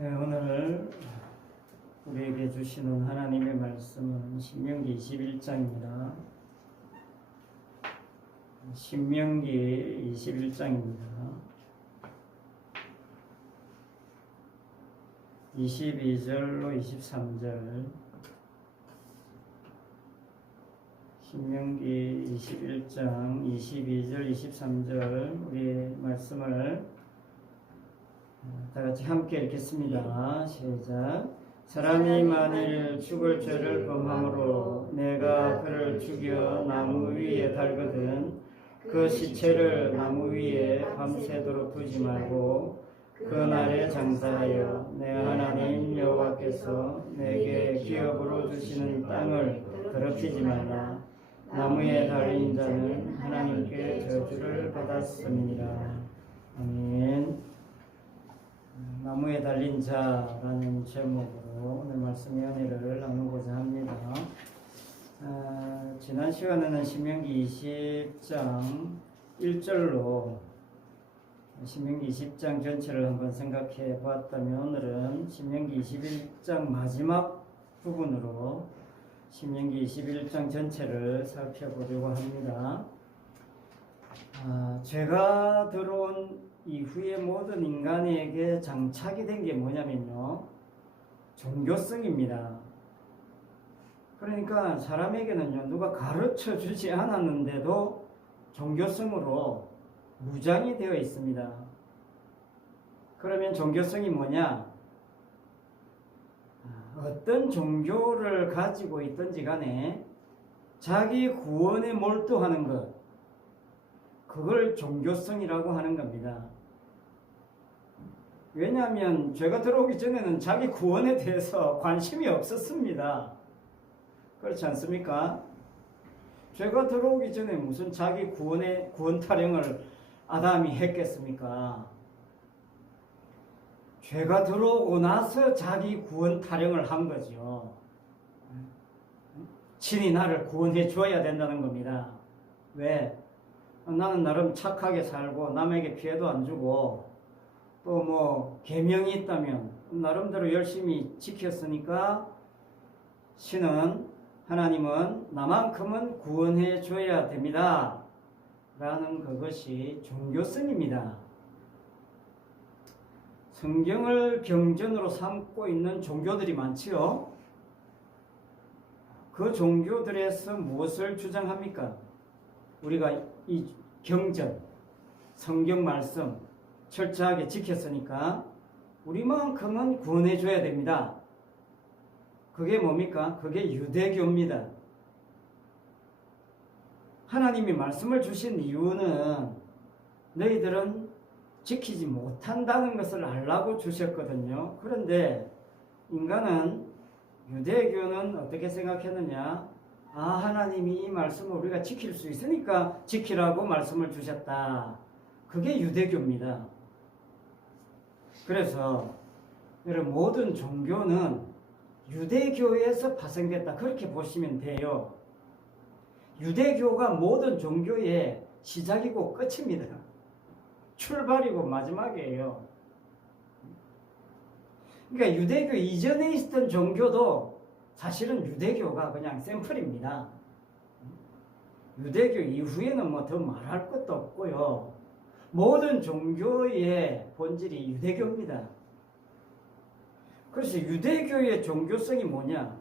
네, 오늘 우리에게 주시는 하나님의 말씀은 신명기 21장입니다. 신명기 21장입니다. 22절로 23절. 신명기 21장 22절 23절 우리의 말씀을 다 같이 함께 읽겠습니다. 시작. 사람이 만일 죽을 죄를 범함으로 내가 그를 죽여 나무 위에 달거든 그 시체를 나무 위에 밤새도록 두지 말고 그 날에 장사하여 내 하나님 여호와께서 내게 기업으로 주시는 땅을 더럽히지 말라. 나무에 달린 자는 하나님께 저주를 받았음이니라. 아멘. 나무에 달린 자라는 제목으로 오늘 말씀의 은혜를 나누고자 합니다. 지난 시간에는 신명기 20장 1절로 신명기 20장 전체를 한번 생각해 보았다면 오늘은 신명기 21장 마지막 부분으로 신명기 21장 전체를 살펴보려고 합니다. 죄가 들어온 이후에 모든 인간에게 장착이 된 게 뭐냐면요, 종교성입니다. 그러니까 사람에게는요, 누가 가르쳐 주지 않았는데도 종교성으로 무장이 되어 있습니다. 그러면 종교성이 뭐냐? 어떤 종교를 가지고 있든지 간에 자기 구원에 몰두하는 것, 그걸 종교성이라고 하는 겁니다. 왜냐하면 죄가 들어오기 전에는 자기 구원에 대해서 관심이 없었습니다. 그렇지 않습니까? 죄가 들어오기 전에 무슨 자기 구원 타령을 아담이 했겠습니까? 죄가 들어오고 나서 자기 구원 타령을 한 거죠. 신이 나를 구원해 줘야 된다는 겁니다. 왜? 나는 나름 착하게 살고 남에게 피해도 안 주고 또 뭐 계명이 있다면 나름대로 열심히 지켰으니까 하나님은 나만큼은 구원해 줘야 됩니다 라는 그것이 종교성입니다. 성경을 경전으로 삼고 있는 종교들이 많지요. 그 종교들에서 무엇을 주장합니까? 우리가 이 경전, 성경 말씀 철저하게 지켰으니까 우리만큼은 구원해 줘야 됩니다. 그게 뭡니까? 그게 유대교입니다. 하나님이 말씀을 주신 이유는 너희들은 지키지 못한다는 것을 알라고 주셨거든요. 그런데 인간은, 유대교는 어떻게 생각했느냐? 하나님이 이 말씀을 우리가 지킬 수 있으니까 지키라고 말씀을 주셨다. 그게 유대교입니다. 그래서 여러분, 모든 종교는 유대교에서 파생됐다, 그렇게 보시면 돼요. 유대교가 모든 종교의 시작이고 끝입니다. 출발이고 마지막이에요. 그러니까 유대교 이전에 있었던 종교도 사실은 유대교가 그냥 샘플입니다. 유대교 이후에는 뭐 더 말할 것도 없고요. 모든 종교의 본질이 유대교입니다. 그래서 유대교의 종교성이 뭐냐?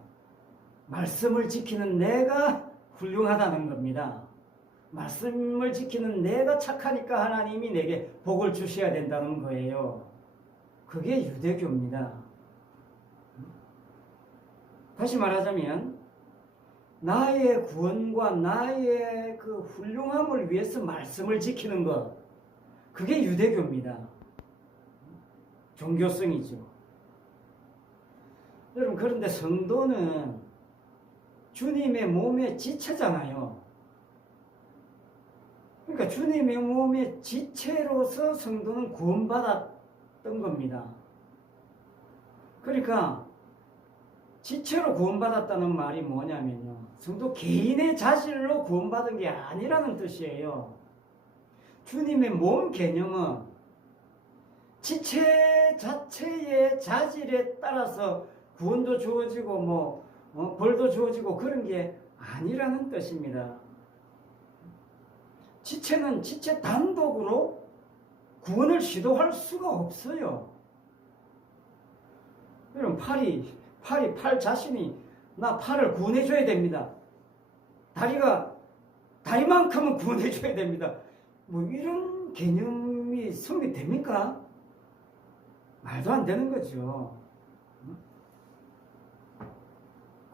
말씀을 지키는 내가 훌륭하다는 겁니다. 말씀을 지키는 내가 착하니까 하나님이 내게 복을 주셔야 된다는 거예요. 그게 유대교입니다. 다시 말하자면 나의 구원과 나의 그 훌륭함을 위해서 말씀을 지키는 것, 그게 유대교입니다. 종교성이죠. 여러분, 그런데 성도는 주님의 몸의 지체잖아요. 그러니까 주님의 몸의 지체로서 성도는 구원받았던 겁니다. 그러니까 지체로 구원받았다는 말이 뭐냐면요, 성도 개인의 자질로 구원받은 게 아니라는 뜻이에요. 주님의 몸 개념은 지체 자체의 자질에 따라서 구원도 주어지고 벌도 주어지고 그런 게 아니라는 뜻입니다. 지체는 지체 단독으로 구원을 시도할 수가 없어요. 여러분 팔 자신이 나 팔을 구원해 줘야 됩니다. 다리만큼은 구원해 줘야 됩니다. 이런 개념이 성립됩니까? 말도 안 되는 거죠.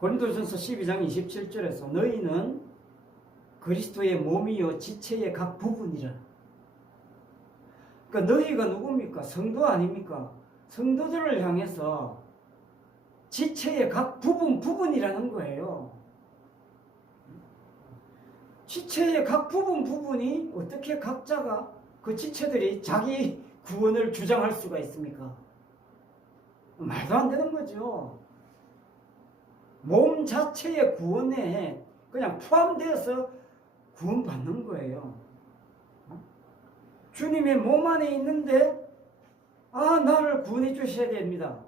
고린도전서 12장 27절에서 너희는 그리스도의 몸이요 지체의 각 부분이라. 그러니까 너희가 누굽니까? 성도 아닙니까? 성도들을 향해서 지체의 각 부분이라는 거예요. 지체의 각 부분이 어떻게 각자가 그 지체들이 자기 구원을 주장할 수가 있습니까? 말도 안 되는 거죠. 몸 자체의 구원에 그냥 포함되어서 구원받는 거예요. 주님의 몸 안에 있는데 나를 구원해 주셔야 됩니다.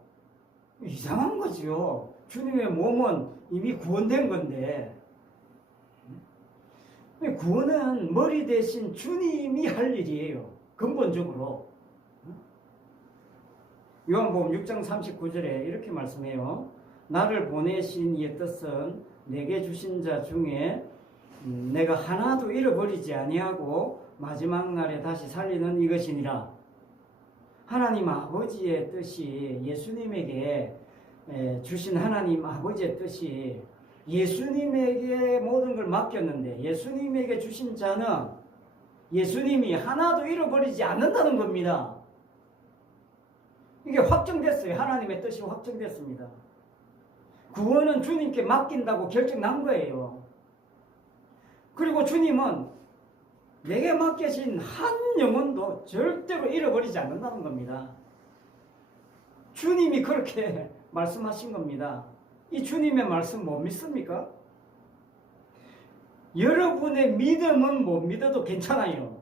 이상한 거죠. 주님의 몸은 이미 구원된 건데 구원은 머리 대신 주님이 할 일이에요. 근본적으로. 요한복음 6장 39절에 이렇게 말씀해요. 나를 보내신 이의 뜻은 내게 주신 자 중에 내가 하나도 잃어버리지 아니하고 마지막 날에 다시 살리는 이것이니라. 하나님 아버지의 뜻이 예수님에게 주신 하나님 아버지의 뜻이 예수님에게 모든 걸 맡겼는데 예수님에게 주신 자는 예수님이 하나도 잃어버리지 않는다는 겁니다. 이게 확정됐어요. 하나님의 뜻이 확정됐습니다. 구원은 주님께 맡긴다고 결정난 거예요. 그리고 주님은 내게 맡겨진 한 영혼도 절대로 잃어버리지 않는다는 겁니다. 주님이 그렇게 말씀하신 겁니다. 이 주님의 말씀 못 믿습니까? 여러분의 믿음은 못 믿어도 괜찮아요.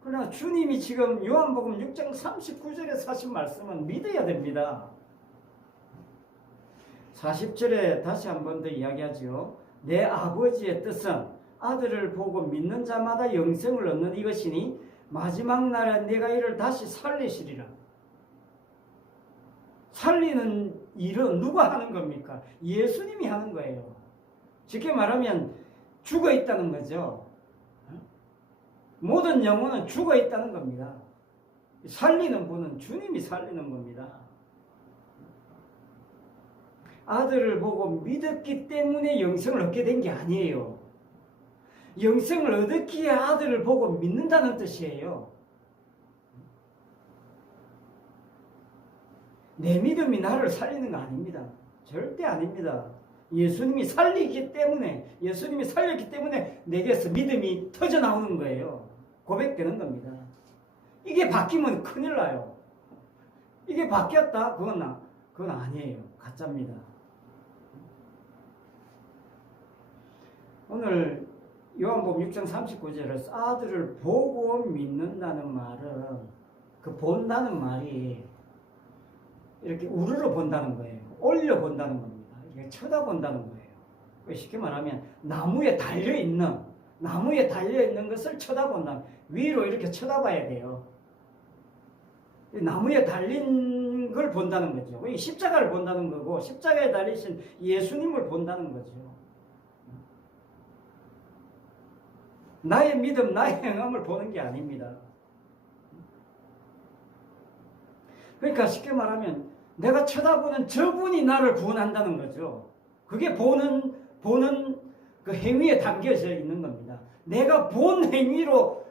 그러나 주님이 지금 요한복음 6장 39절에 하신 말씀은 믿어야 됩니다. 40절에 다시 한 번 더 이야기하죠. 내 아버지의 뜻은 아들을 보고 믿는 자마다 영생을 얻는 이것이니 마지막 날에 내가 이를 다시 살리시리라. 살리는 일은 누가 하는 겁니까? 예수님이 하는 거예요. 쉽게 말하면 죽어 있다는 거죠. 모든 영혼은 죽어 있다는 겁니다. 살리는 분은 주님이 살리는 겁니다. 아들을 보고 믿었기 때문에 영생을 얻게 된 게 아니에요. 영생을 얻기에 아들을 보고 믿는다는 뜻이에요. 내 믿음이 나를 살리는 거 아닙니다. 절대 아닙니다. 예수님이 살렸기 때문에 내게서 믿음이 터져 나오는 거예요. 고백되는 겁니다. 이게 바뀌면 큰일 나요. 이게 바뀌었다? 그건 아니에요. 가짜입니다. 오늘 요한복음 6장 39절에서 아들을 보고 믿는다는 말은 그 본다는 말이 이렇게 우러러 본다는 거예요. 올려 본다는 겁니다. 이렇게 쳐다본다는 거예요. 쉽게 말하면 나무에 달려있는 것을 쳐다본다. 위로 이렇게 쳐다봐야 돼요. 나무에 달린 걸 본다는 거죠. 십자가를 본다는 거고 십자가에 달리신 예수님을 본다는 거죠. 나의 믿음, 나의 행함을 보는 게 아닙니다. 그러니까 쉽게 말하면 내가 쳐다보는 저분이 나를 구원한다는 거죠. 그게 보는 그 행위에 담겨져 있는 겁니다. 내가 본 행위로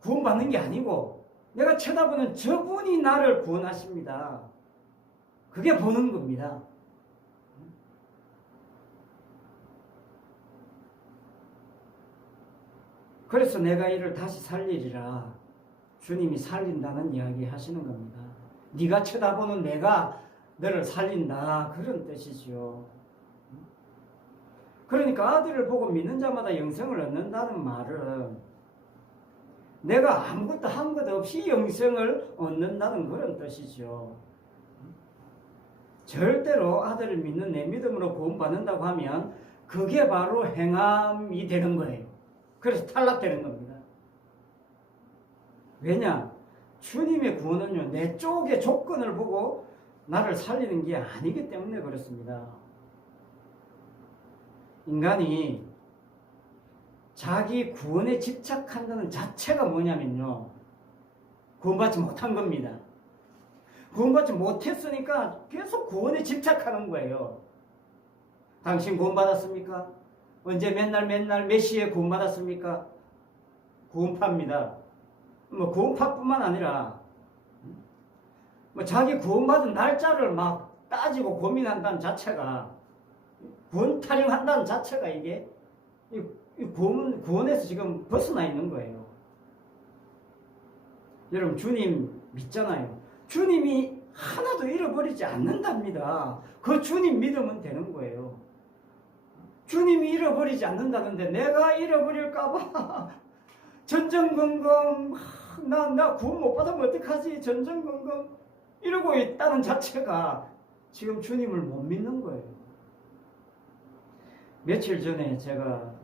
구원받는 게 아니고 내가 쳐다보는 저분이 나를 구원하십니다. 그게 보는 겁니다. 그래서 내가 이를 다시 살리리라. 주님이 살린다는 이야기 하시는 겁니다. 네가 쳐다보는 내가 너를 살린다. 그런 뜻이죠. 그러니까 아들을 보고 믿는 자마다 영생을 얻는다는 말은 내가 아무것도 한 것 없이 영생을 얻는다는 그런 뜻이죠. 절대로 아들을 믿는 내 믿음으로 구원받는다고 하면 그게 바로 행함이 되는 거예요. 그래서 탈락되는 겁니다. 왜냐? 주님의 구원은요, 내 쪽의 조건을 보고 나를 살리는 게 아니기 때문에 그렇습니다. 인간이 자기 구원에 집착한다는 자체가 뭐냐면요, 구원받지 못한 겁니다. 구원받지 못했으니까 계속 구원에 집착하는 거예요. 당신 구원받았습니까? 언제 맨날 몇 시에 구원받았습니까? 구원파입니다. 뭐 구원파뿐만 아니라 뭐 자기 구원받은 날짜를 막 따지고 고민한다는 자체가, 구원 타령한다는 자체가 이게 구원에서 지금 벗어나 있는 거예요. 여러분, 주님 믿잖아요. 주님이 하나도 잃어버리지 않는답니다. 그 주님 믿으면 되는 거예요. 주님이 잃어버리지 않는다는데 내가 잃어버릴까봐 전전긍긍, 나 구원 못 받으면 어떡하지, 전전긍긍 이러고 있다는 자체가 지금 주님을 못 믿는 거예요. 며칠 전에 제가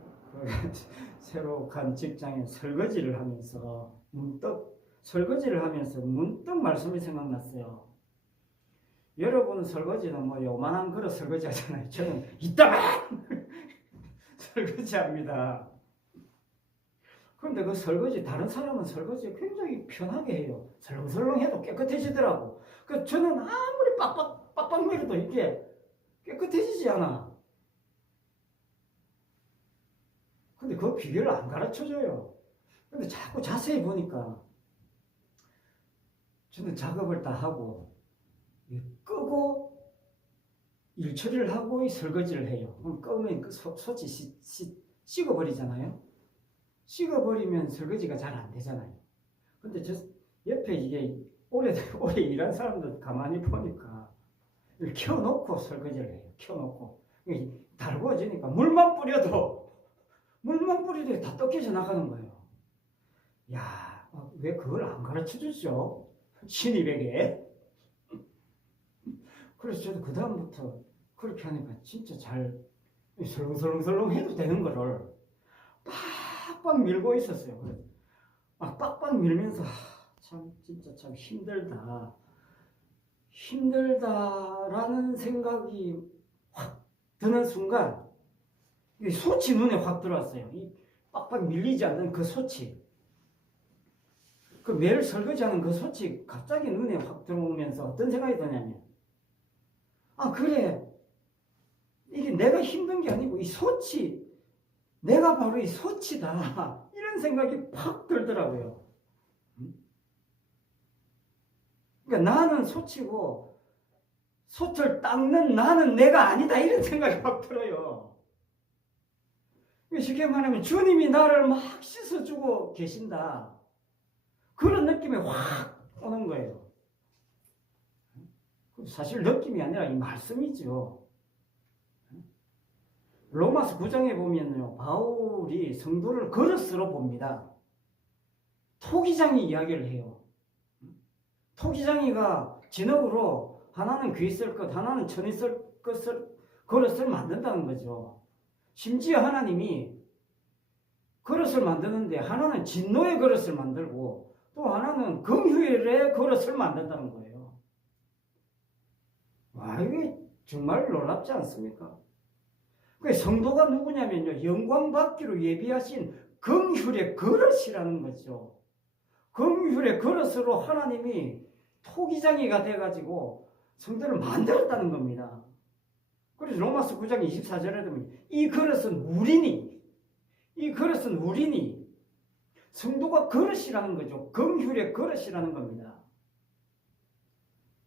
새로 간 직장에 설거지를 하면서 문득 말씀이 생각났어요. 여러분 설거지는 뭐 요만한 그릇 설거지 하잖아요. 저는 이따만 설거지 합니다. 그런데 그 설거지, 다른 사람은 설거지 굉장히 편하게 해요. 설렁설렁 해도 깨끗해지더라고. 그 저는 아무리 빡빡 밀어도 이게 깨끗해지지 않아. 근데 그 비결을 안 가르쳐줘요. 근데 자꾸 자세히 보니까 저는 작업을 다 하고 끄고 일 처리를 하고 이 설거지를 해요. 그럼 끄면 그 소치 식어버리잖아요. 식어버리면 설거지가 잘 안 되잖아요. 근데 저 옆에 이게 오래 일한 사람들 가만히 보니까 이렇게 켜놓고 설거지를 해요. 켜놓고 달구어지니까 물만 뿌려도 다 떡해져 나가는 거예요. 야, 왜 그걸 안 가르쳐 주죠? 신입에게. 그래서 저도 그 다음부터 그렇게 하니까 진짜 잘 설렁설렁 해도 되는 거를 빡빡 밀고 있었어요. 막 빡빡 밀면서 진짜 참 힘들다라는 생각이 확 드는 순간 이 소치 눈에 확 들어왔어요. 이 빡빡 밀리지 않는 그 소치. 그 매일 설거지하는 그 소치 갑자기 눈에 확 들어오면서 어떤 생각이 드냐면, 아, 그래. 이게 내가 힘든 게 아니고 이 소치, 내가 바로 이 소치다. 이런 생각이 팍 들더라고요. 그러니까 나는 소치고 솥을 닦는 나는 내가 아니다. 이런 생각이 팍 들어요. 쉽게 말하면 주님이 나를 막 씻어주고 계신다. 그런 느낌이 확 오는 거예요. 사실 느낌이 아니라 이 말씀이죠. 로마서 9장에 보면요, 바울이 성도를 그릇으로 봅니다. 토기장이 이야기를 해요. 토기장이가 진흙으로 하나는 귀 쓸 것, 하나는 천이 쓸 것을 그릇을 만든다는 거죠. 심지어 하나님이 그릇을 만드는데 하나는 진노의 그릇을 만들고 또 하나는 긍휼의 그릇을 만든다는 거예요. 와, 이게 정말 놀랍지 않습니까? 그 성도가 누구냐면요, 영광 받기로 예비하신 긍휼의 그릇이라는 거죠. 긍휼의 그릇으로 하나님이 토기장이가 돼가지고 성도를 만들었다는 겁니다. 그래서 로마서 9장 24절에 보면 이 그릇은 우리니 성도가 그릇이라는 거죠. 긍휼의 그릇이라는 겁니다.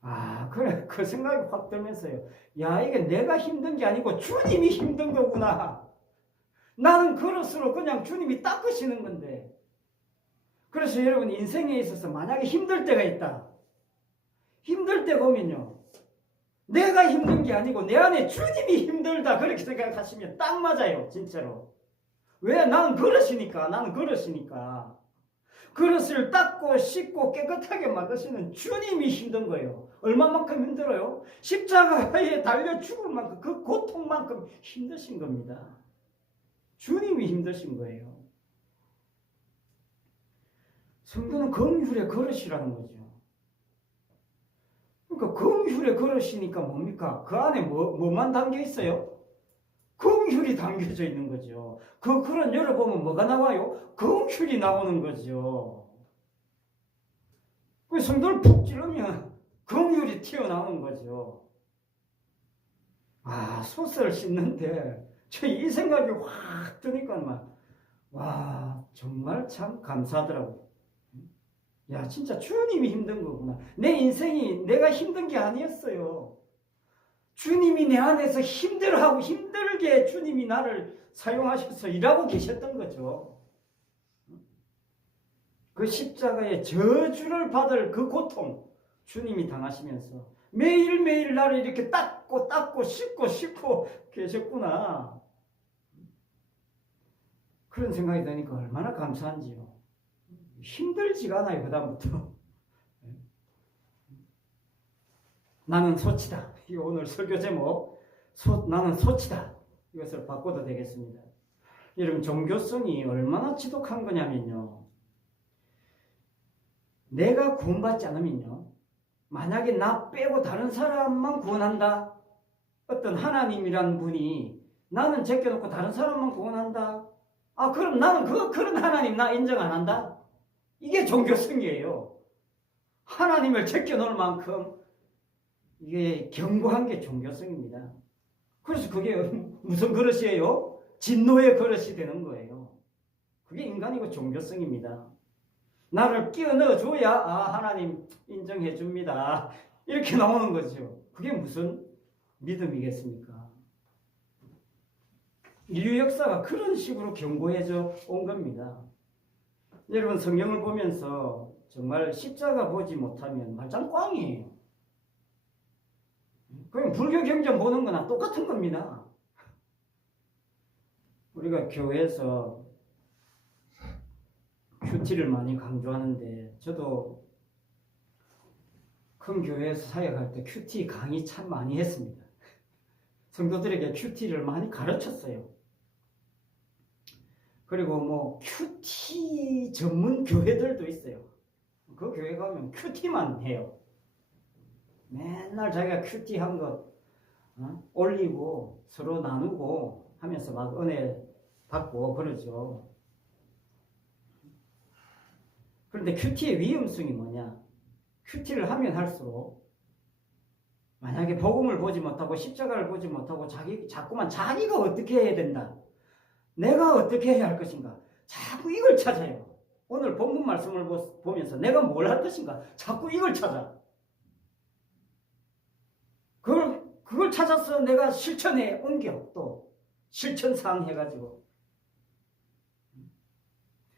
아, 그래, 그 생각이 확 들면서요, 야, 이게 내가 힘든 게 아니고 주님이 힘든 거구나. 나는 그릇으로 그냥 주님이 닦으시는 건데. 그래서 여러분, 인생에 있어서 만약에 힘들 때가 있다. 힘들 때가 오면요, 내가 힘든 게 아니고 내 안에 주님이 힘들다. 그렇게 생각하시면 딱 맞아요. 진짜로. 왜? 나는 그릇이니까. 그릇을 닦고 씻고 깨끗하게 만드시는 주님이 힘든 거예요. 얼마만큼 힘들어요? 십자가에 달려 죽을 만큼 그 고통만큼 힘드신 겁니다. 주님이 힘드신 거예요. 성도는 긍휼의 그릇이라는 거죠. 그러니까 긍휼의 그릇이니까 뭡니까? 그 안에 뭐만 담겨 있어요? 긍휼이 담겨져 있는 거죠. 그 그릇 열어보면 뭐가 나와요? 긍휼이 나오는 거죠. 그 성도를 푹 찌르면 긍휼이 튀어나오는 거죠. 아, 솥을 씻는데 저 이 생각이 확 드니까 와, 정말 참 감사하더라고요. 야, 진짜 주님이 힘든 거구나. 내 인생이 내가 힘든 게 아니었어요. 주님이 내 안에서 힘들어하고 힘들게 주님이 나를 사용하셔서 일하고 계셨던 거죠. 그 십자가의 저주를 받을 그 고통 주님이 당하시면서 매일매일 나를 이렇게 닦고 씻고 계셨구나. 그런 생각이 드니까 얼마나 감사한지요. 힘들지가 않아요. 그 다음부터 나는 소치다. 이거 오늘 설교 제목 나는 소치다. 이것을 바꿔도 되겠습니다. 여러분, 종교성이 얼마나 지독한 거냐면요, 내가 구원받지 않으면요, 만약에 나 빼고 다른 사람만 구원한다, 어떤 하나님이란 분이 나는 제껴놓고 다른 사람만 구원한다, 아, 그럼 나는 그런 하나님 나 인정 안 한다. 이게 종교성이에요. 하나님을 제껴놓을 만큼 이게 견고한 게 종교성입니다. 그래서 그게 무슨 그릇이에요? 진노의 그릇이 되는 거예요. 그게 인간이고 종교성입니다. 나를 끼워 넣어줘야 하나님 인정해 줍니다. 이렇게 나오는 거죠. 그게 무슨 믿음이겠습니까? 인류 역사가 그런 식으로 견고해져 온 겁니다. 여러분, 성경을 보면서 정말 십자가 보지 못하면 말짱 꽝이에요. 그럼 불교 경전 보는 거나 똑같은 겁니다. 우리가 교회에서 큐티를 많이 강조하는데, 저도 큰 교회에서 사역할 때 큐티 강의 참 많이 했습니다. 성도들에게 큐티를 많이 가르쳤어요. 그리고 뭐 큐티 전문 교회들도 있어요. 그 교회 가면 큐티만 해요. 맨날 자기가 큐티한 것 올리고 서로 나누고 하면서 막 은혜 받고 그러죠. 그런데 큐티의 위험성이 뭐냐? 큐티를 하면 할수록 만약에 복음을 보지 못하고 십자가를 보지 못하고 자꾸만 자기가 어떻게 해야 된다, 내가 어떻게 해야 할 것인가, 자꾸 이걸 찾아요. 오늘 본문 말씀을 보면서 내가 뭘 할 것인가, 자꾸 이걸 찾아. 그걸 찾아서 내가 실천에 옮겨, 또 실천사항 해가지고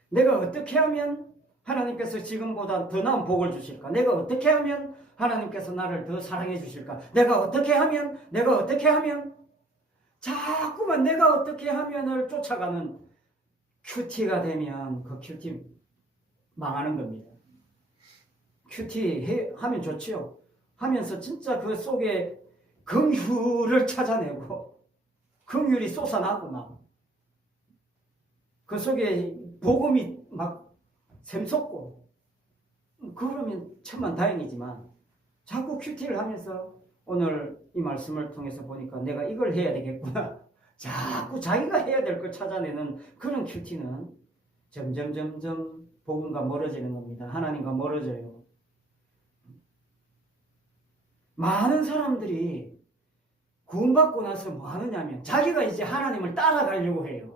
내가 어떻게 하면 하나님께서 지금보다 더 나은 복을 주실까, 내가 어떻게 하면 하나님께서 나를 더 사랑해 주실까, 내가 어떻게 하면 자꾸만 내가 어떻게 하면을 쫓아가는 큐티가 되면 그 큐티 망하는 겁니다. 큐티 하면 좋지요. 하면서 진짜 그 속에 긍휼을 찾아내고 긍휼이 솟아나고 막 그 속에 복음이 막 샘솟고 그러면 천만 다행이지만, 자꾸 큐티를 하면서 오늘 이 말씀을 통해서 보니까 내가 이걸 해야 되겠구나, 자꾸 자기가 해야 될 걸 찾아내는 그런 큐티는 점점 복음과 멀어지는 겁니다. 하나님과 멀어져요. 많은 사람들이 구원받고 나서 뭐 하느냐면 자기가 이제 하나님을 따라가려고 해요.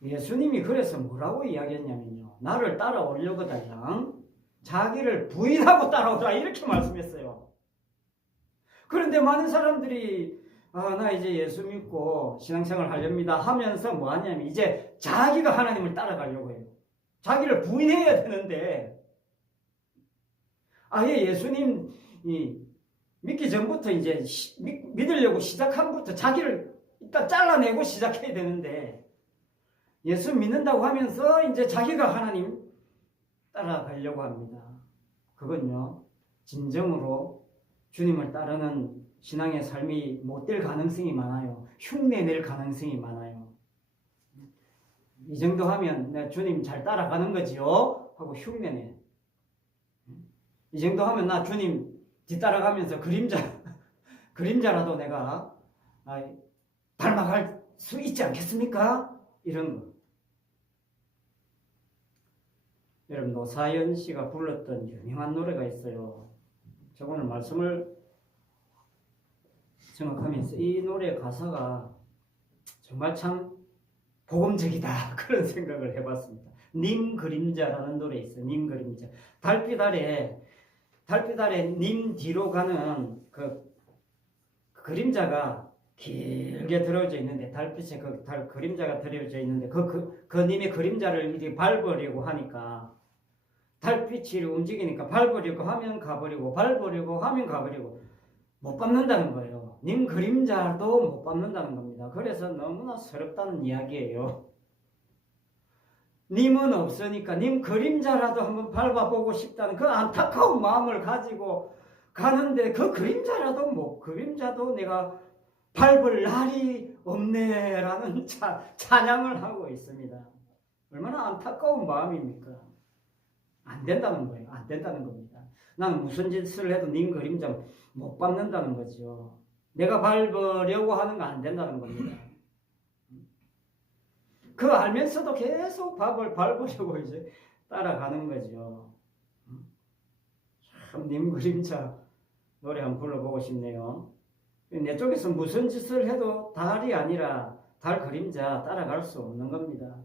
예수님이 그래서 뭐라고 이야기했냐면요, 나를 따라오려거든 자기를 부인하고 따라오라, 이렇게 말씀했어요. 그런데 많은 사람들이 나 이제 예수 믿고 신앙생활 하렵니다 하면서 뭐 하냐면 이제 자기가 하나님을 따라가려고 해요. 자기를 부인해야 되는데 아예 예수님 믿기 전부터 이제 믿으려고 시작한부터 자기를 일단 잘라내고 시작해야 되는데, 예수 믿는다고 하면서 이제 자기가 하나님 따라가려고 합니다. 그건요, 진정으로 주님을 따르는 신앙의 삶이 못 될 가능성이 많아요. 흉내낼 가능성이 많아요. 이 정도 하면 내가 주님 잘 따라가는 거지요? 하고 흉내내. 이 정도 하면 나 주님 뒤따라가면서 그림자라도 내가 닮아갈 수 있지 않겠습니까? 이런 거. 여러분, 노사연 씨가 불렀던 유명한 노래가 있어요. 제가 오늘 말씀을 생각하면서 이 노래 가사가 정말 참 복음적이다 그런 생각을 해봤습니다. 님 그림자라는 노래 있어요. 님 그림자. 달빛 아래 님 뒤로 가는 그 그림자가 길게 들어져 있는데, 달빛에 그림자가 들어져 있는데 그 님의 그림자를 이렇게 밟으려고 하니까 달빛이 움직이니까 밟으려고 하면 가버리고 밟으려고 하면 가버리고 못 밟는다는 거예요. 님 그림자도 못 밟는다는 겁니다. 그래서 너무나 서럽다는 이야기예요. 님은 없으니까 님 그림자라도 한번 밟아보고 싶다는 그 안타까운 마음을 가지고 가는데 그 그림자도 내가 밟을 날이 없네라는 찬양을 하고 있습니다. 얼마나 안타까운 마음입니까? 안 된다는 거예요. 안 된다는 겁니다. 나는 무슨 짓을 해도 님 그림자 못 밟는다는 거죠. 내가 밟으려고 하는 거 안 된다는 겁니다. 그 알면서도 계속 밟으려고 이제 따라가는 거죠. 참, 님 그림자 노래 한번 불러보고 싶네요. 내 쪽에서 무슨 짓을 해도 달이 아니라 달 그림자 따라갈 수 없는 겁니다.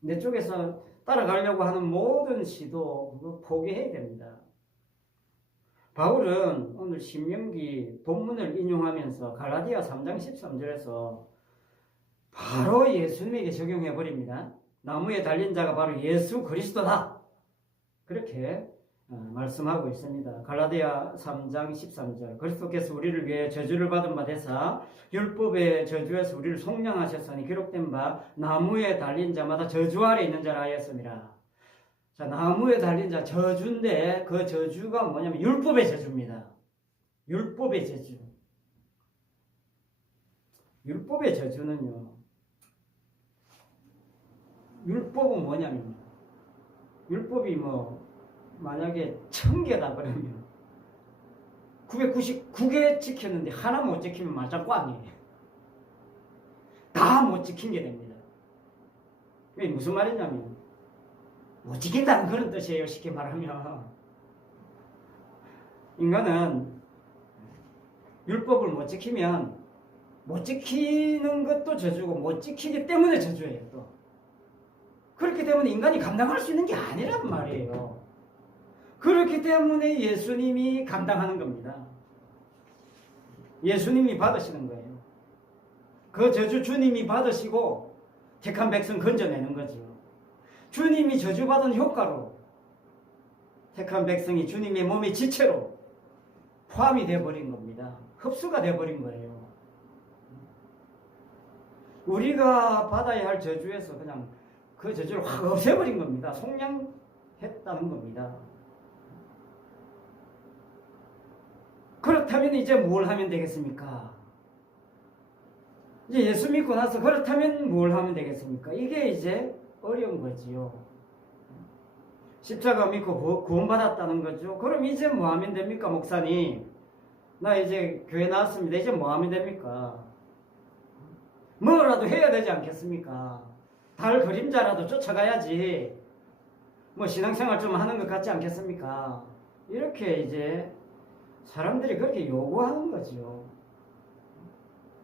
내 쪽에서 따라가려고 하는 모든 시도 그거 포기해야 됩니다. 바울은 오늘 신명기 본문을 인용하면서 갈라디아 3장 13절에서 바로 예수님에게 적용해 버립니다. 나무에 달린 자가 바로 예수 그리스도다. 그렇게 말씀하고 있습니다. 갈라디아 3장 13절. 그리스도께서 우리를 위해 저주를 받은 바 되사 율법의 저주에서 우리를 속량하셨으니 기록된 바 나무에 달린 자마다 저주 아래 있는 자라 하였습니다. 자, 나무에 달린 자 저주인데 그 저주가 뭐냐면 율법의 저주입니다. 율법의 저주. 율법의 저주는요, 율법은 뭐냐면 율법이 만약에 1000개다 그러면 999개 지켰는데 하나 못 지키면 말짱꽝이에요. 다 못 지킨 게 됩니다. 이게 무슨 말이냐면 못 지킨다는 그런 뜻이에요. 쉽게 말하면 인간은 율법을 못 지키면 못 지키는 것도 저주고 못 지키기 때문에 저주예요. 또 그렇기 때문에 인간이 감당할 수 있는 게 아니란 말이에요. 그렇기 때문에 예수님이 감당하는 겁니다. 예수님이 받으시는 거예요. 그 저주 주님이 받으시고 택한 백성 건져내는 거죠. 주님이 저주받은 효과로 택한 백성이 주님의 몸의 지체로 포함이 되어버린 겁니다. 흡수가 되어버린 거예요. 우리가 받아야 할 저주에서 그냥 그 저주를 확 없애버린 겁니다. 속량했다는 겁니다. 그렇다면 이제 뭘 하면 되겠습니까? 이제 예수 믿고 나서 그렇다면 뭘 하면 되겠습니까? 이게 이제 어려운 거지요. 십자가 믿고 구원받았다는 거죠. 그럼 이제 뭐 하면 됩니까, 목사님? 나 이제 교회 나왔습니다. 이제 뭐 하면 됩니까? 뭐라도 해야 되지 않겠습니까? 달 그림자라도 쫓아가야지. 신앙생활 좀 하는 것 같지 않겠습니까? 이렇게 이제 사람들이 그렇게 요구하는 거죠.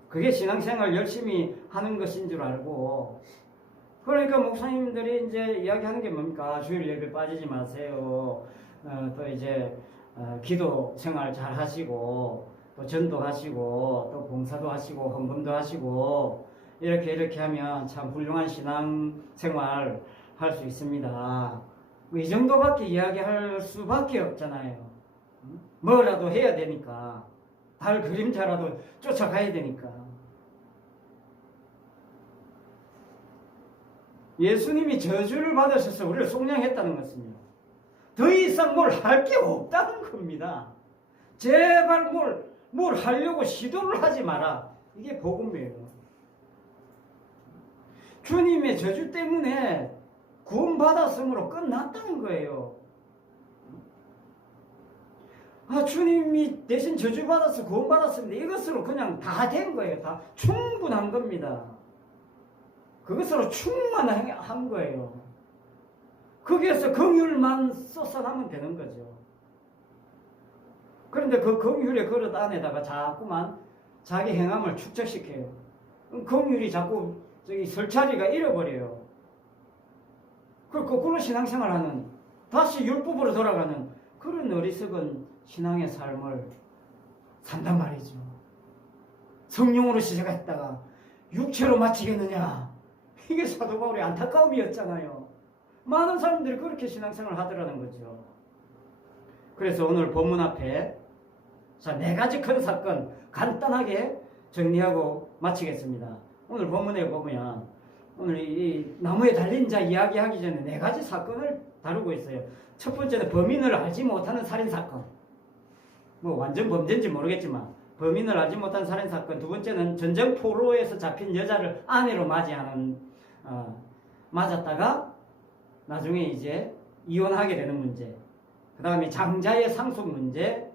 그게 신앙생활 열심히 하는 것인 줄 알고, 그러니까 목사님들이 이제 이야기하는 게 뭡니까? 주일 예배 빠지지 마세요. 또 이제 기도 생활 잘 하시고, 또 전도하시고, 또 봉사도 하시고, 헌금도 하시고, 이렇게 하면 참 훌륭한 신앙생활 할 수 있습니다. 이 정도밖에 이야기할 수밖에 없잖아요. 뭐라도 해야 되니까. 달 그림자라도 쫓아가야 되니까. 예수님이 저주를 받으셔서 우리를 속량했다는 것은요, 더 이상 뭘 할 게 없다는 겁니다. 제발 뭘 하려고 시도를 하지 마라. 이게 복음이에요. 주님의 저주 때문에 구원받았으므로 끝났다는 거예요. 주님이 대신 저주받아서 구원받았습니다. 이것으로 그냥 다 된 거예요. 다 충분한 겁니다. 그것으로 충만한 거예요. 거기에서 긍휼만 쏟아나면 되는 거죠. 그런데 그 긍휼의 그릇 안에다가 자꾸만 자기 행함을 축적시켜요. 긍휼이 자꾸 설 자리가 잃어버려요. 그 거꾸로 신앙생활하는, 다시 율법으로 돌아가는 그런 어리석은 신앙의 삶을 산단 말이죠. 성령으로 시작했다가 육체로 마치겠느냐. 이게 사도 바울의 안타까움이었잖아요. 많은 사람들이 그렇게 신앙생활을 하더라는 거죠. 그래서 오늘 본문 앞에 자, 4가지 큰 사건 간단하게 정리하고 마치겠습니다. 오늘 본문에 보면 오늘 이 나무에 달린 자 이야기하기 전에 4가지 사건을 다루고 있어요. 첫 번째는 범인을 알지 못하는 살인사건. 뭐 완전 범죄인지 모르겠지만 범인을 알지 못한 살인사건. 두 번째는 전쟁포로에서 잡힌 여자를 아내로 맞았다가 나중에 이제 이혼하게 되는 문제. 그 다음에 장자의 상속 문제.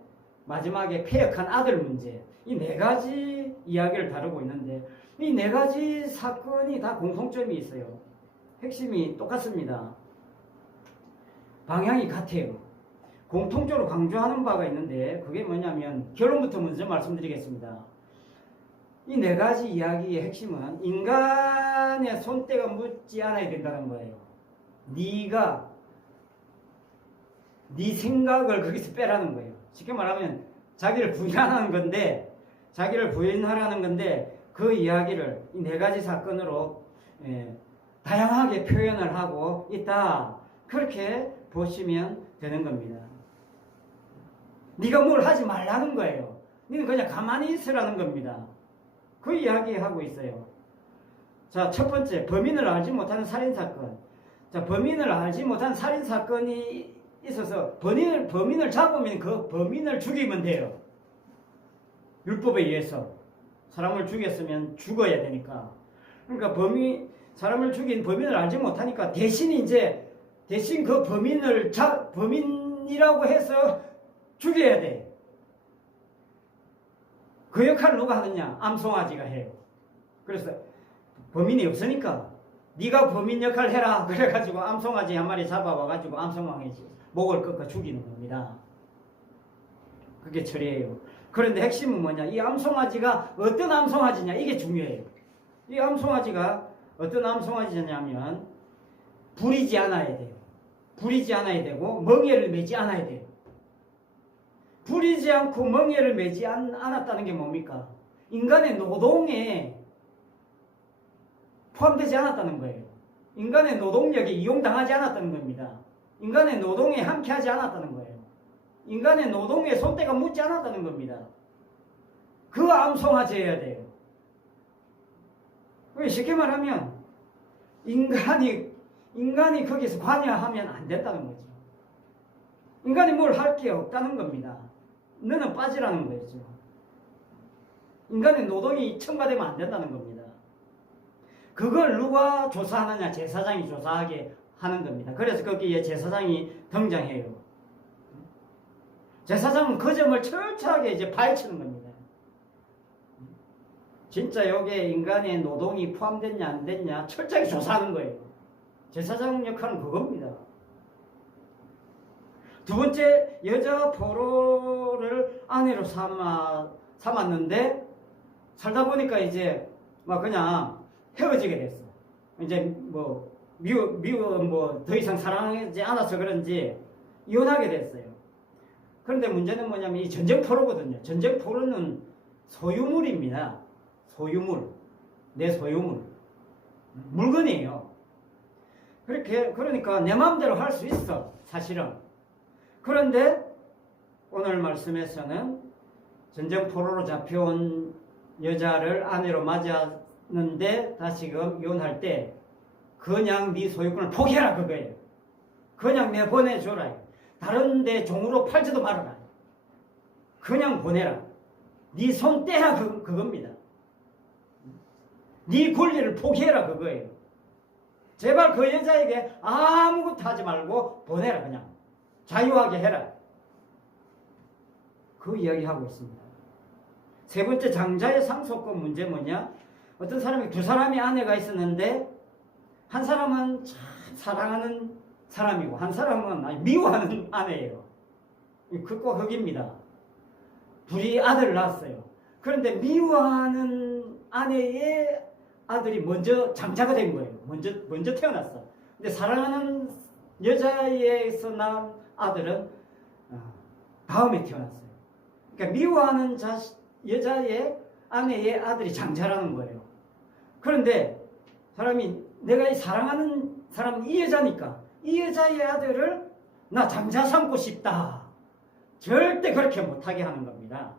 마지막에 폐역한 아들 문제. 이 4가지 이야기를 다루고 있는데 이 4가지 사건이 다 공통점이 있어요. 핵심이 똑같습니다. 방향이 같아요. 공통적으로 강조하는 바가 있는데 그게 뭐냐면 결론부터 먼저 말씀드리겠습니다. 이 4가지 이야기의 핵심은 인간의 손때가 묻지 않아야 된다는 거예요. 네가 네 생각을 거기서 빼라는 거예요. 쉽게 말하면 자기를 부인하는 건데 그 이야기를 이 4가지 사건으로 다양하게 표현을 하고 있다. 그렇게 보시면 되는 겁니다. 네가 뭘 하지 말라는 거예요. 너는 그냥 가만히 있으라는 겁니다. 그 이야기하고 있어요. 자, 첫 번째, 범인을 알지 못하는 살인사건. 자, 범인을 알지 못한 살인사건이 있어서 범인을 잡으면 그 범인을 죽이면 돼요. 율법에 의해서 사람을 죽였으면 죽어야 되니까. 그러니까 사람을 죽인 범인을 알지 못하니까 대신 그 범인이라고 해서 죽여야 돼. 그 역할을 누가 하느냐? 암송아지가 해요. 그래서 범인이 없으니까 네가 범인 역할 해라. 그래가지고 암송아지 한 마리 잡아와가지고 암송아지 목을 꺾어 죽이는 겁니다. 그게 처리예요. 그런데 핵심은 뭐냐? 이 암송아지가 어떤 암송아지냐? 이게 중요해요. 이 암송아지가 어떤 암송아지냐면 부리지 않아야 돼요. 부리지 않아야 되고 멍에를 매지 않아야 돼요. 부리지 않고 멍에를 매지 않았다는 게 뭡니까? 인간의 노동에 포함되지 않았다는 거예요. 인간의 노동력에 이용당하지 않았다는 겁니다. 인간의 노동에 함께하지 않았다는 거예요. 인간의 노동에 손때가 묻지 않았다는 겁니다. 그 암송아지여야 돼요. 쉽게 말하면 인간이 거기서 관여하면 안 된다는 거죠. 인간이 뭘 할 게 없다는 겁니다. 너는 빠지라는 거죠. 인간의 노동이 첨가되면 안 된다는 겁니다. 그걸 누가 조사하느냐? 제사장이 조사하게 하는 겁니다. 그래서 거기에 제사장이 등장해요. 제사장은 그 점을 철저하게 이제 파헤치는 겁니다. 진짜 여기에 인간의 노동이 포함됐냐 안 됐냐 철저하게 조사하는 거예요. 제사장 역할은 그겁니다. 두 번째, 여자 포로를 아내로 삼았는데 살다 보니까 이제 막 그냥 헤어지게 됐어. 이제 더 이상 사랑하지 않아서 그런지 이혼하게 됐어요. 그런데 문제는 뭐냐면 이 전쟁포로거든요. 전쟁포로는 소유물입니다. 소유물. 내 소유물. 물건이에요. 그러니까 내 마음대로 할 수 있어. 사실은. 그런데 오늘 말씀에서는 전쟁포로로 잡혀온 여자를 아내로 맞았는데 다시금 이혼할 때 그냥 네 소유권을 포기해라 그거예요. 그냥 내보내줘라. 다른 데 종으로 팔지도 말아라. 그냥 보내라. 네 손 떼라 그겁니다. 네 권리를 포기해라 그거예요. 제발 그 여자에게 아무것도 하지 말고 보내라. 그냥 자유하게 해라. 그 이야기하고 있습니다. 세 번째, 장자의 상속권 문제 뭐냐? 어떤 사람이 두 사람이 아내가 있었는데 한 사람은 참 사랑하는 사람이고 한 사람은 미워하는 아내예요. 극과 극입니다. 둘이 아들을 낳았어요. 그런데 미워하는 아내의 아들이 먼저 장자가 된 거예요. 먼저 태어났어. 근데 사랑하는 여자에서 낳은 아들은 다음에 태어났어요. 그러니까 미워하는 여자의 아내의 아들이 장자라는 거예요. 그런데 사람이 내가 사랑하는 사람은 이 여자니까 이 여자의 아들을 나 장자 삼고 싶다. 절대 그렇게 못하게 하는 겁니다.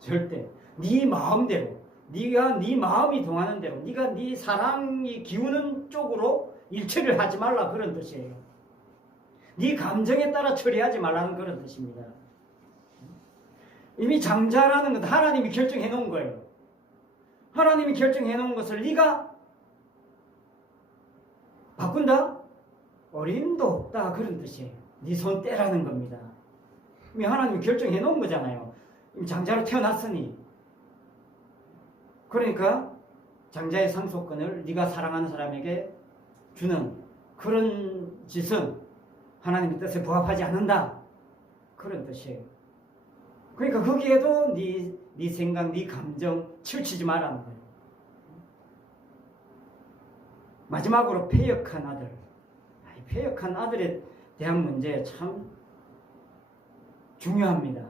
절대. 네 마음대로, 네가 네 마음이 동하는 대로, 네가 네 사랑이 기우는 쪽으로 일처리를 하지 말라 그런 뜻이에요. 네 감정에 따라 처리하지 말라는 그런 뜻입니다. 이미 장자라는 건 하나님이 결정해 놓은 거예요. 하나님이 결정해 놓은 것을 네가 바꾼다? 어림도 없다 그런 뜻이에요. 네 손 떼라는 겁니다. 이미 하나님이 결정해 놓은 거잖아요. 이미 장자로 태어났으니. 그러니까 장자의 상속권을 네가 사랑하는 사람에게 주는 그런 짓은 하나님의 뜻에 부합하지 않는다 그런 뜻이에요. 그러니까 거기에도 네 생각, 네 감정 치우치지 말라는 거예요. 마지막으로 패역한 아들. 패역한 아들에 대한 문제 참 중요합니다.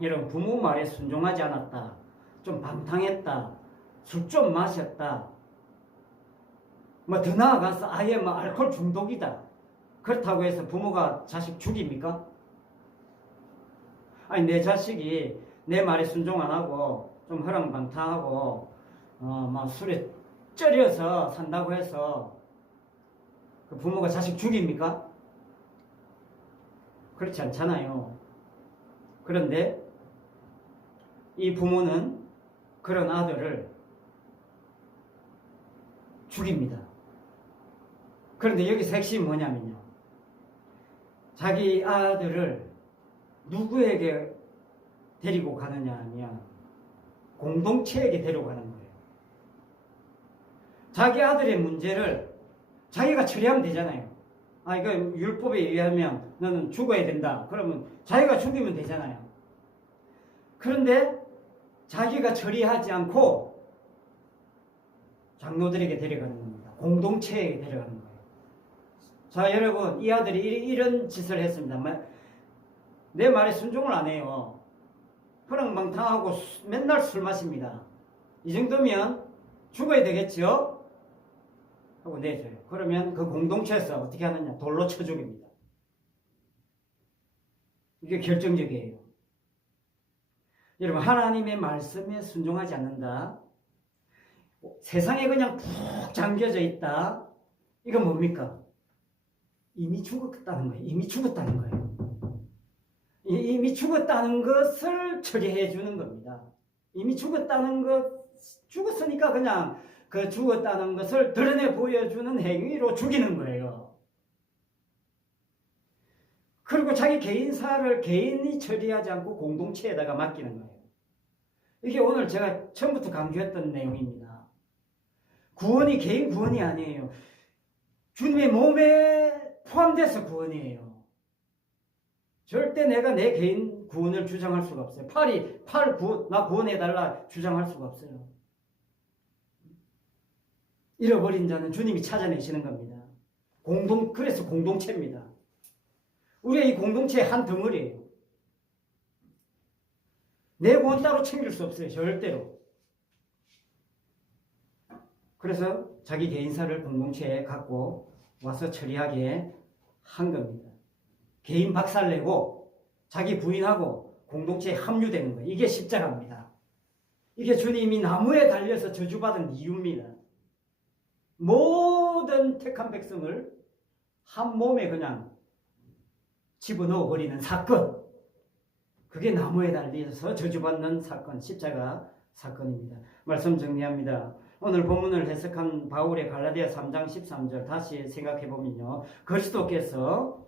여러분, 부모 말에 순종하지 않았다, 좀 방탕했다, 술 좀 마셨다, 더 나아가서 아예 알코올 중독이다. 그렇다고 해서 부모가 자식 죽입니까? 아니, 내 자식이 내 말에 순종 안 하고 좀 허랑방탕하고 막 술에 쩔여서 산다고 해서 그 부모가 자식 죽입니까? 그렇지 않잖아요. 그런데 이 부모는 그런 아들을 죽입니다. 그런데 여기서 핵심이 뭐냐면요, 자기 아들을 누구에게 데리고 가느냐 하면 공동체에게 데려가는 거예요. 자기 아들의 문제를 자기가 처리하면 되잖아요. 이거 율법에 의하면 너는 죽어야 된다. 그러면 자기가 죽이면 되잖아요. 그런데 자기가 처리하지 않고 장로들에게 데려가는 겁니다. 공동체에게 데려가는 거예요. 자, 여러분, 이 아들이 이런 짓을 했습니다. 내 말에 순종을 안 해요. 허랑방탕하고 맨날 술 마십니다. 이 정도면 죽어야 되겠죠? 하고 내줘요. 그러면 그 공동체에서 어떻게 하느냐? 돌로 쳐 죽입니다. 이게 결정적이에요. 여러분, 하나님의 말씀에 순종하지 않는다, 세상에 그냥 푹 잠겨져 있다, 이건 뭡니까? 이미 죽었다는 거예요. 이미 죽었다는 거예요. 이미 죽었다는 것을 처리해 주는 겁니다. 이미 죽었다는 것, 죽었으니까 그냥 그 죽었다는 것을 드러내 보여주는 행위로 죽이는 거예요. 그리고 자기 개인사를 개인이 처리하지 않고 공동체에다가 맡기는 거예요. 이게 오늘 제가 처음부터 강조했던 내용입니다. 구원이 개인 구원이 아니에요. 주님의 몸에 포함돼서 구원이에요. 절대 내가 내 개인 구원을 주장할 수가 없어요. 나 구원해달라 주장할 수가 없어요. 잃어버린 자는 주님이 찾아내시는 겁니다. 그래서 공동체입니다. 우리가 이 공동체의 한 덩어리예요. 내 구원 따로 챙길 수 없어요. 절대로. 그래서 자기 개인사를 공동체에 갖고 와서 처리하게 한 겁니다. 개인 박살내고 자기 부인하고 공동체에 합류되는 거예요. 이게 십자가입니다. 이게 주님이 나무에 달려서 저주받은 이유입니다. 모든 택한 백성을 한 몸에 그냥 집어넣어 버리는 사건. 그게 나무에 달려서 저주받는 사건, 십자가 사건입니다. 말씀 정리합니다. 오늘 본문을 해석한 바울의 갈라디아 3장 13절 다시 생각해 보면요. 그리스도께서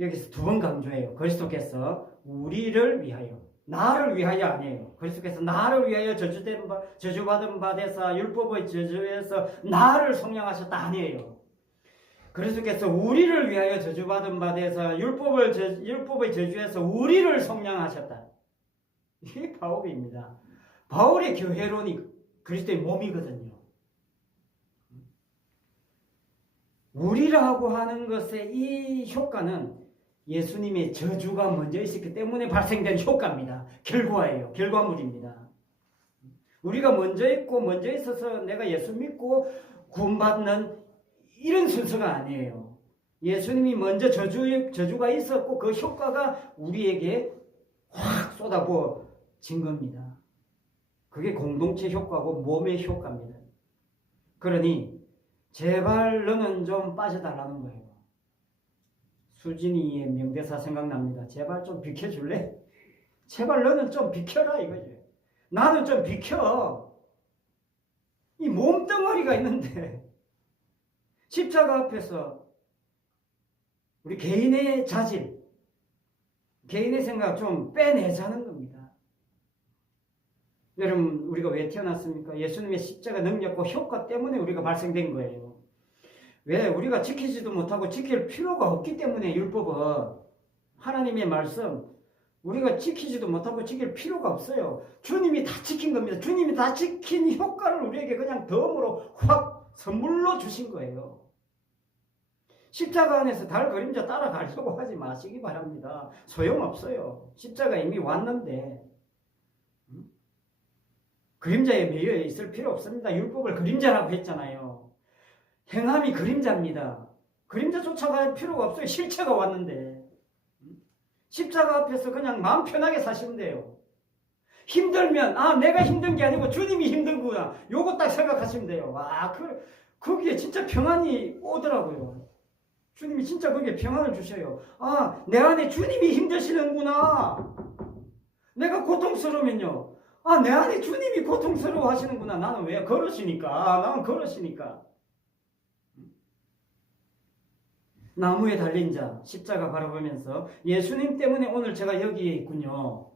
여기서 두 번 강조해요. 그리스도께서 우리를 위하여, 나를 위하여 아니에요. 그리스도께서 나를 위하여 저주받은 바 되사 율법의 저주에서 나를 속량하셨다 아니에요. 그리스도께서 우리를 위하여 저주받은 바 되사 율법의 저주에서 우리를 속량하셨다. 이게 바울입니다. 바울의 교회론이 그리스도의 몸이거든요. 우리라고 하는 것의 이 효과는 예수님의 저주가 먼저 있었기 때문에 발생된 효과입니다. 결과예요. 결과물입니다. 우리가 먼저 있고 먼저 있어서 내가 예수 믿고 구원받는 이런 순서가 아니에요. 예수님이 먼저 저주가 있었고 그 효과가 우리에게 확 쏟아부어진 겁니다. 그게 공동체 효과고 몸의 효과입니다. 그러니 제발 너는 좀 빠져달라는 거예요. 수진이의 명대사 생각납니다. 제발 좀 비켜줄래? 제발 너는 좀 비켜라 이거죠. 나는 좀 비켜. 이 몸덩어리가 있는데 십자가 앞에서 우리 개인의 자질, 개인의 생각 좀 빼내자는 겁니다. 여러분 우리가 왜 태어났습니까? 예수님의 십자가 능력과 효과 때문에 우리가 발생된 거예요. 왜? 우리가 지키지도 못하고 지킬 필요가 없기 때문에 율법은 하나님의 말씀 우리가 지키지도 못하고 지킬 필요가 없어요. 주님이 다 지킨 겁니다. 주님이 다 지킨 효과를 우리에게 그냥 덤으로 확 선물로 주신 거예요. 십자가 안에서 달 그림자 따라가려고 하지 마시기 바랍니다. 소용없어요. 십자가 이미 왔는데 그림자에 매여 있을 필요 없습니다. 율법을 그림자라고 했잖아요. 행함이 그림자입니다. 그림자 쫓아갈 필요가 없어요. 실체가 왔는데. 십자가 앞에서 그냥 마음 편하게 사시면 돼요. 힘들면 내가 힘든 게 아니고 주님이 힘든구나. 요거 딱 생각하시면 돼요. 거기에 진짜 평안이 오더라고요. 주님이 진짜 거기에 평안을 주셔요. 내 안에 주님이 힘드시는구나. 내가 고통스러우면요. 내 안에 주님이 고통스러워 하시는구나. 나는 왜? 걸으시니까. 나는 걸으시니까. 나무에 달린 자, 십자가 바라보면서 예수님 때문에 오늘 제가 여기에 있군요.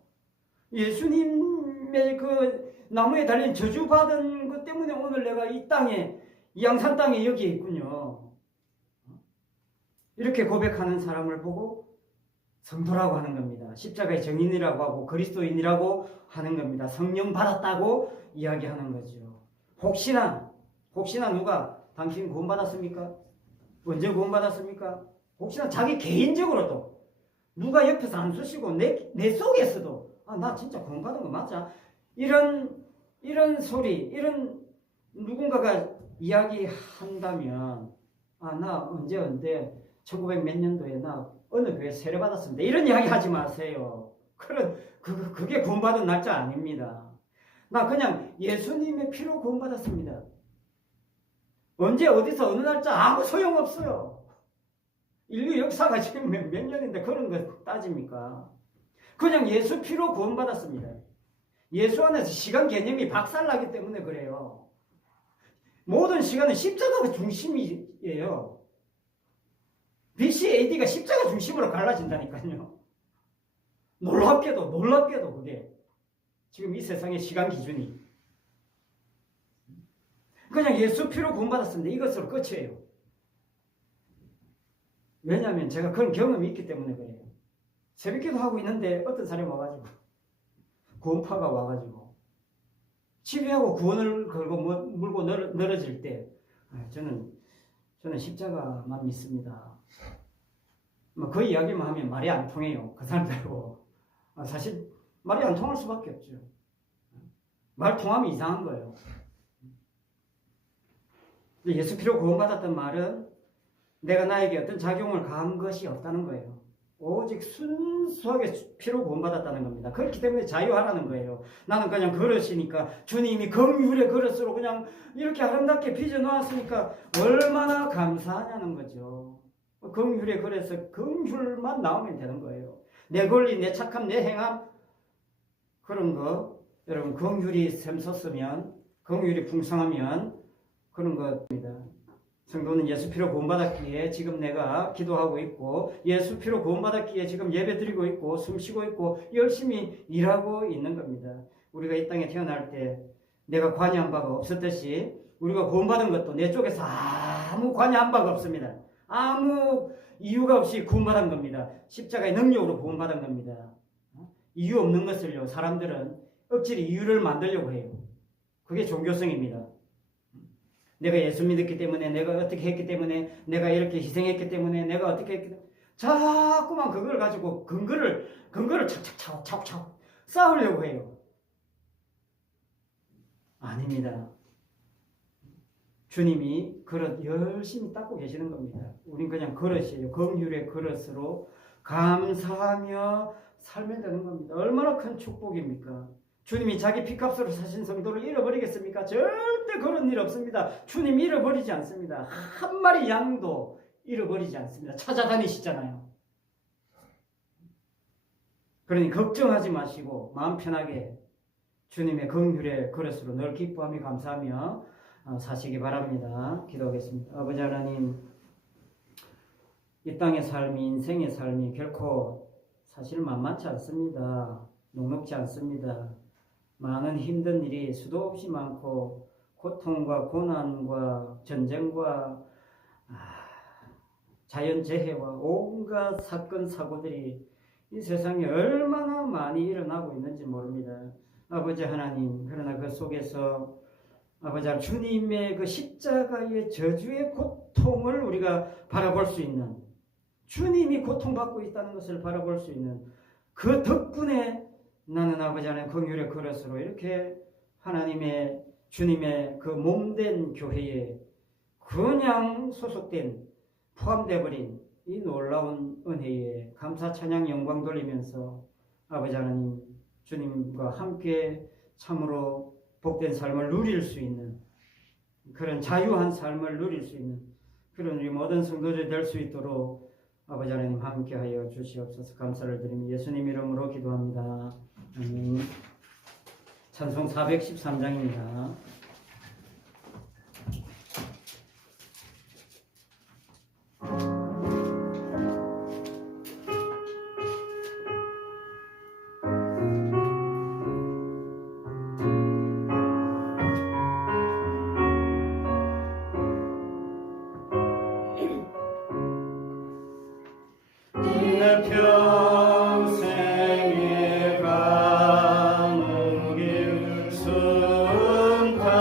예수님의 그 나무에 달린 저주받은 것 때문에 오늘 내가 이 땅에, 이 양산 땅에 여기에 있군요. 이렇게 고백하는 사람을 보고 성도라고 하는 겁니다. 십자가의 정인이라고 하고 그리스도인이라고 하는 겁니다. 성령 받았다고 이야기하는 거죠. 혹시나 누가 당신 구원받았습니까? 언제 구원받았습니까? 혹시나 자기 개인적으로도 누가 옆에서 안 쑤시고 내 속에서도 나 진짜 구원받은 거 맞아? 이런 소리, 이런 누군가가 이야기한다면 나 언제 1900 몇 년도에 나 어느 교회 세례받았습니다. 이런 이야기 하지 마세요. 그게 구원받은 날짜 아닙니다. 나 그냥 예수님의 피로 구원받았습니다. 언제 어디서 어느 날짜 아무 소용없어요. 인류 역사가 지금 몇 년인데 그런 거 따집니까? 그냥 예수 피로 구원받았습니다. 예수 안에서 시간 개념이 박살나기 때문에 그래요. 모든 시간은 십자가가 중심이에요. BC, AD가 십자가 중심으로 갈라진다니까요. 놀랍게도 그게 지금 이 세상의 시간 기준이 그냥 예수 피로 구원받았습니다. 이것으로 끝이에요. 왜냐하면 제가 그런 경험이 있기 때문에 그래요. 새벽기도 하고 있는데 어떤 사람이 와가지고 구원파가 와가지고 치료하고 구원을 걸고 물고 늘어질 때 저는 십자가만 믿습니다. 그 이야기만 하면 말이 안 통해요. 그 사람들하고 사실 말이 안 통할 수밖에 없죠. 말 통하면 이상한 거예요. 예수 피로 구원받았던 말은 내가 나에게 어떤 작용을 가한 것이 없다는 거예요. 오직 순수하게 피로 구원받았다는 겁니다. 그렇기 때문에 자유하라는 거예요. 나는 그냥 그릇이니까 주님이 긍휼의 그릇으로 그냥 이렇게 아름답게 빚어놓았으니까 얼마나 감사하냐는 거죠. 긍휼의 그릇에서 긍휼만 나오면 되는 거예요. 내 권리, 내 착함, 내 행함 그런 거 여러분 긍휼이 샘솟으면 긍휼이 풍성하면 그런 겁니다. 성도는 예수 피로 구원받았기에 지금 내가 기도하고 있고 예수 피로 구원받았기에 지금 예배 드리고 있고 숨쉬고 있고 열심히 일하고 있는 겁니다. 우리가 이 땅에 태어날 때 내가 관여한 바가 없었듯이 우리가 구원받은 것도 내 쪽에서 아무 관여한 바가 없습니다. 아무 이유가 없이 구원받은 겁니다. 십자가의 능력으로 구원받은 겁니다. 이유 없는 것을요 사람들은 억지로 이유를 만들려고 해요. 그게 종교성입니다. 내가 예수 믿었기 때문에 내가 어떻게 했기 때문에 내가 이렇게 희생했기 때문에 내가 어떻게 했기 때문에 자꾸만 그걸 가지고 근거를 차곡차곡 쌓으려고 해요. 아닙니다. 주님이 그릇 열심히 닦고 계시는 겁니다. 우린 그냥 그릇이에요. 긍휼의 그릇으로 감사하며 살면 되는 겁니다. 얼마나 큰 축복입니까? 주님이 자기 피값으로 사신 성도를 잃어버리겠습니까? 절대 그런 일 없습니다. 주님 잃어버리지 않습니다. 한 마리 양도 잃어버리지 않습니다. 찾아다니시잖아요. 그러니 걱정하지 마시고 마음 편하게 주님의 긍휼의 그릇으로 늘 기뻐하며 감사하며 사시기 바랍니다. 기도하겠습니다. 아버지 하나님, 이 땅의 삶이 인생의 삶이 결코 사실 만만치 않습니다. 녹록지 않습니다. 많은 힘든 일이 수도 없이 많고 고통과 고난과 전쟁과 자연재해와 온갖 사건 사고들이 이 세상에 얼마나 많이 일어나고 있는지 모릅니다. 아버지 하나님, 그러나 그 속에서 아버지 하나님, 주님의 그 십자가의 저주의 고통을 우리가 바라볼 수 있는, 주님이 고통받고 있다는 것을 바라볼 수 있는 그 덕분에 나는 아버지 하나님 긍휼의 그릇으로 이렇게 하나님의 주님의 그 몸된 교회에 그냥 소속된 포함되어 버린 이 놀라운 은혜에 감사 찬양 영광 돌리면서 아버지 하나님 주님과 함께 참으로 복된 삶을 누릴 수 있는 그런 자유한 삶을 누릴 수 있는 그런 우리 모든 성도들이 될 수 있도록 아버지 하나님 함께하여 주시옵소서. 감사를 드리며 예수님 이름으로 기도합니다. 아멘. 찬송 413장입니다. 평생에 가는 길 순탄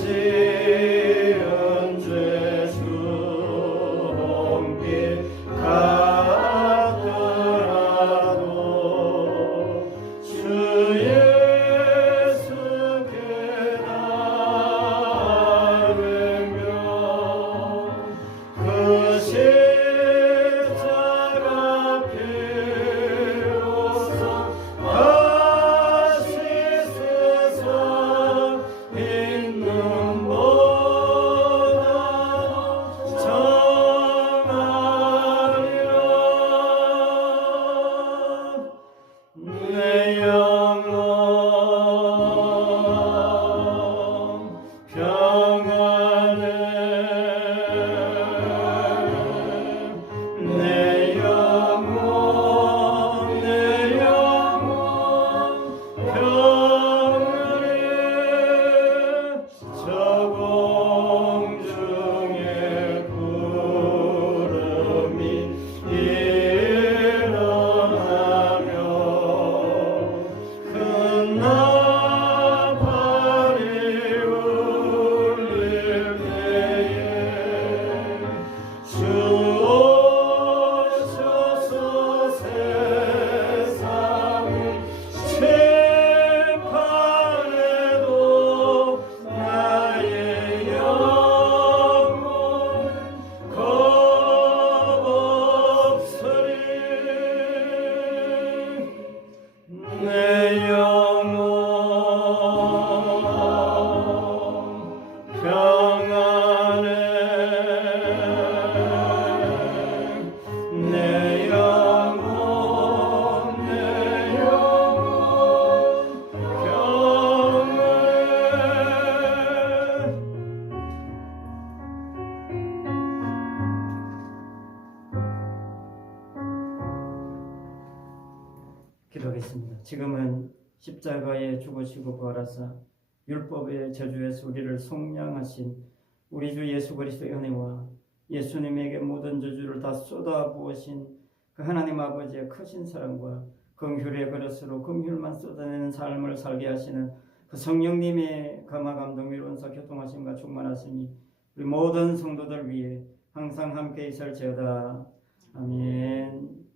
지은 죄 수홍빛 같더라도 주 예수께 나르며 그 십자가 피로써 다시 세상 있는 보다 정하리라. 내 영혼 평안해. 내 영혼 평안해. 저 공중에 구름이 일어나며 큰 나팔이 울릴 때에 주 오셔서 세상을 심판해도 나의 영혼 겁없으리. 내 영혼 평안해. 내 영혼 평안해. 기도하겠습니다. 지금은 십자가에 죽으시고 부활하사 율법의 저주에서 우리를 속량하신 우리 주 예수 그리스도의 은혜와 예수님에게 모든 저주를 다 쏟아 부으신 그 하나님 아버지의 크신 사랑과 긍휼의 그릇으로 긍휼만 쏟아내는 삶을 살게 하시는 그 성령님의 감화 감동 위로원사 교통하심과 충만하심이 우리 모든 성도들 위해 항상 함께 있을지어다. 아멘.